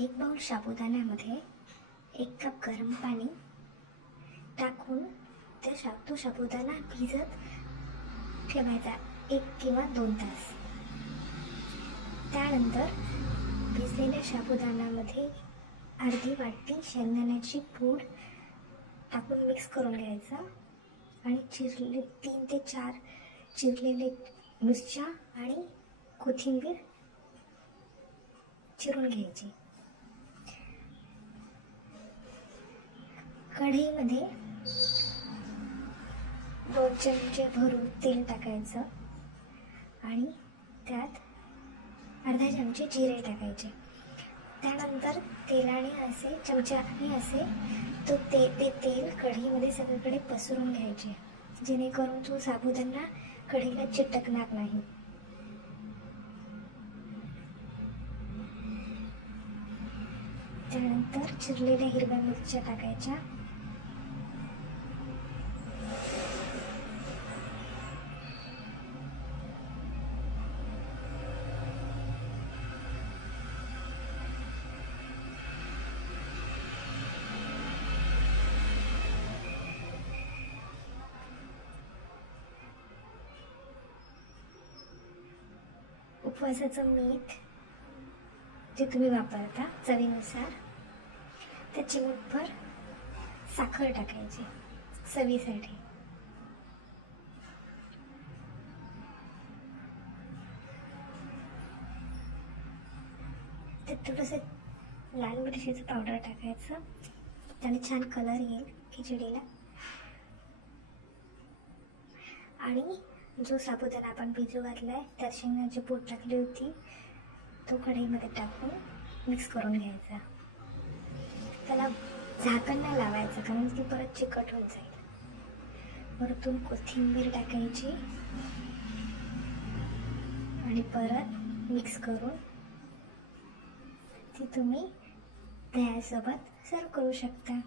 एक bowl साबुदाण्यामध्ये 1 cup गरम पाणी टाकून तो साबुदाणा भिजत ठेवायचा 1 किंवा 2 तास. त्यानंतर भिजलेल्या साबुदाण्यामध्ये अर्धी वाटी शेंगदाण्याची पूड टाकून मिक्स करून घ्यायचं आणि 3 ते 4 चिरलेले मिरच्या आणि कोथिंबीर चिरून घ्यायची. कढईमध्ये 2 चमचे भरून तेल टाकायचं आणि त्यात अर्धा चमचे जिरे टाकायचे. त्यानंतर तेलाने चमच्याने ते तेल कढईमध्ये सगळीकडे पसरून घ्यायचे, जेणेकरून तो साबुदाणा कढईला चिटकणार नाही. त्यानंतर चिरलेल्या हिरव्या मिरच्या टाकायच्या. उपवासाचं मीठ जे तुम्ही वापरता चवीनुसार, त्या चिमूटभर साखर टाकायची चवीसाठी. त्यात थोडंसं लाल मिरचीचं पावडर टाकायचं, त्याने छान कलर येईल खिचडीला. आणि जो साबुदाणा आपण भिजू घातलाय, त्यात शेंगदाण्याची पूड टाकली होती, तो कढईमध्ये टाकून मिक्स करून घ्यायचा. त्याला झाकण नाही लावायचं, कारण ती परत चिकट होऊन जाईल. वरतून कोथिंबीर टाकायची आणि परत मिक्स करून ती तुम्ही दह्यासोबत सर्व करू शकता.